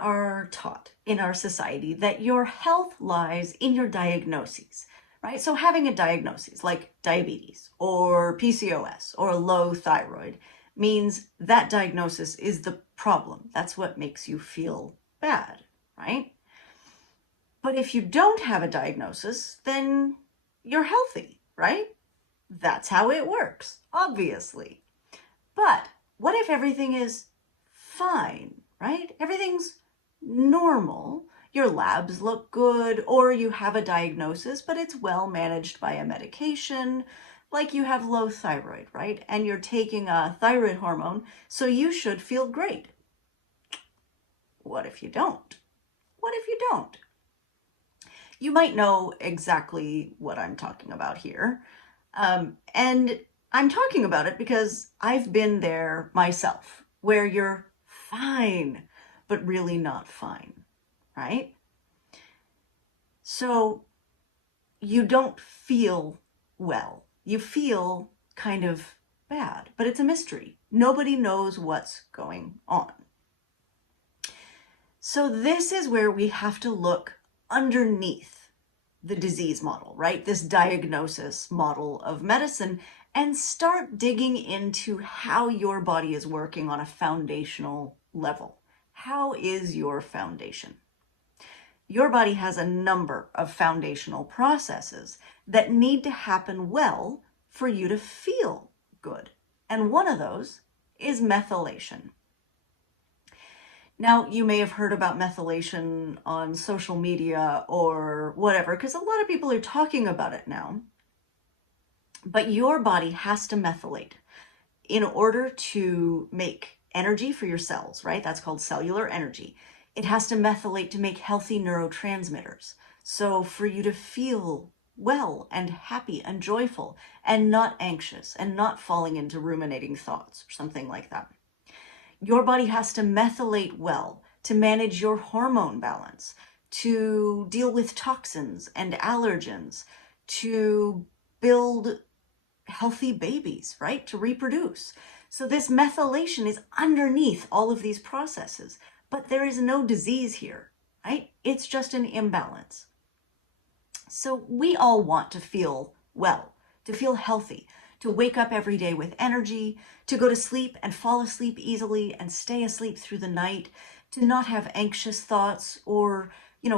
are taught in our society that your health lies in your diagnoses, right? So having a diagnosis like diabetes or PCOS or low thyroid means that diagnosis is the problem. That's what makes you feel bad, right? But if you don't have a diagnosis, then you're healthy, right? That's how it works, obviously. But what if everything is fine, right? Everything's normal. Your labs look good, or you have a diagnosis, but it's well managed by a medication, like you have low thyroid, right? And you're taking a thyroid hormone, so you should feel great. What if you don't? What if you don't? You might know exactly what I'm talking about here. And I'm talking about it because I've been there myself, where you're fine, but really not fine, right? So you don't feel well. You feel kind of bad, but it's a mystery. Nobody knows what's going on. So this is where we have to look underneath the disease model, right? This diagnosis model of medicine, and start digging into how your body is working on a foundational level. How is your foundation? Your body has a number of foundational processes that need to happen well for you to feel good. And one of those is methylation. Now, you may have heard about methylation on social media or whatever, because a lot of people are talking about it now. But your body has to methylate in order to make energy for your cells, right? That's called cellular energy. It has to methylate to make healthy neurotransmitters. So for you to feel well and happy and joyful and not anxious and not falling into ruminating thoughts or something like that. Your body has to methylate well to manage your hormone balance, to deal with toxins and allergens, to build healthy babies, right? To reproduce. So this methylation is underneath all of these processes, but there is no disease here, right? It's just an imbalance. So we all want to feel well, to feel healthy, to wake up every day with energy, to go to sleep and fall asleep easily and stay asleep through the night, to not have anxious thoughts or,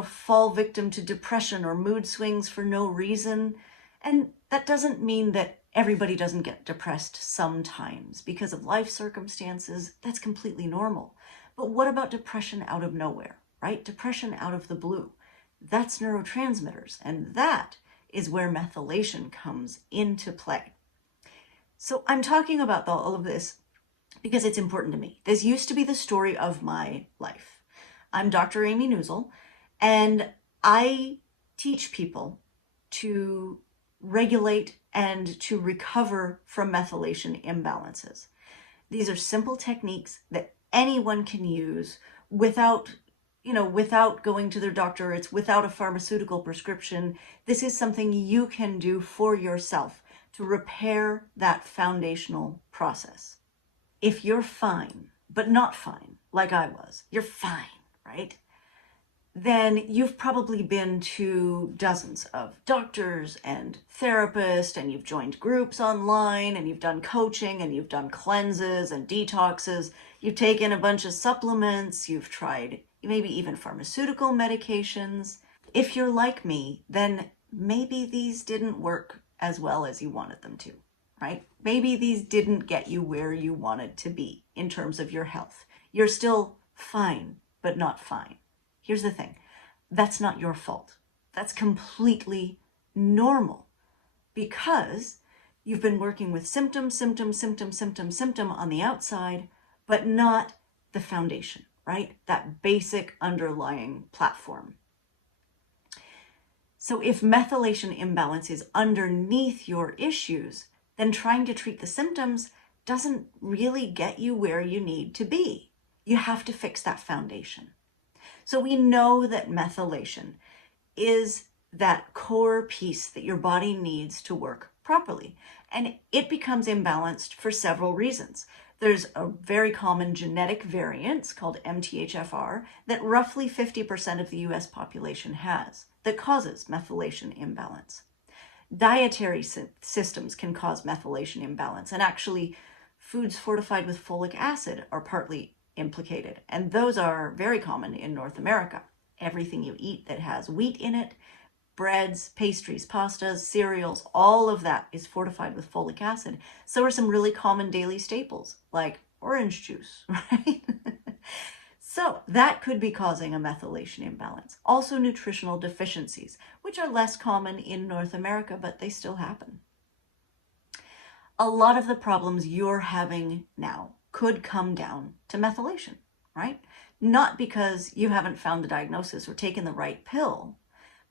fall victim to depression or mood swings for no reason. And that doesn't mean that everybody doesn't get depressed sometimes because of life circumstances. That's completely normal. But what about depression out of nowhere, right? Depression out of the blue. That's neurotransmitters, and that is where methylation comes into play. So I'm talking about all of this because it's important to me. This used to be the story of my life. I'm Dr. Amy Neuzil, and I teach people to regulate and to recover from methylation imbalances. These are simple techniques that anyone can use without going to their doctor. It's without a pharmaceutical prescription. This is something you can do for yourself to repair that foundational process. If you're fine, but not fine, like I was, you're fine, right? Then you've probably been to dozens of doctors and therapists, and you've joined groups online, and you've done coaching, and you've done cleanses and detoxes. You've taken a bunch of supplements, you've tried maybe even pharmaceutical medications. If you're like me, then maybe these didn't work as well as you wanted them to, right? Maybe these didn't get you where you wanted to be in terms of your health. You're still fine, but not fine. Here's the thing, that's not your fault. That's completely normal because you've been working with symptom on the outside, but not the foundation, right? That basic underlying platform. So if methylation imbalance is underneath your issues, then trying to treat the symptoms doesn't really get you where you need to be. You have to fix that foundation. So we know that methylation is that core piece that your body needs to work properly. And it becomes imbalanced for several reasons. There's a very common genetic variant called MTHFR that roughly 50% of the US population has that causes methylation imbalance. Dietary systems can cause methylation imbalance, and actually foods fortified with folic acid are partly implicated, and those are very common in North America. Everything you eat that has wheat in it, breads, pastries, pastas, cereals, all of that is fortified with folic acid. So are some really common daily staples like orange juice, right? So that could be causing a methylation imbalance. Also nutritional deficiencies, which are less common in North America, but they still happen. A lot of the problems you're having now could come down to methylation, right? Not because you haven't found the diagnosis or taken the right pill,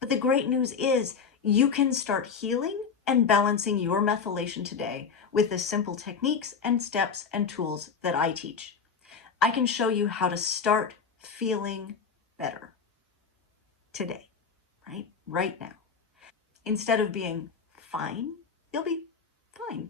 but the great news is you can start healing and balancing your methylation today with the simple techniques and steps and tools that I teach. I can show you how to start feeling better today, right? Right now. Instead of being fine, you'll be fine.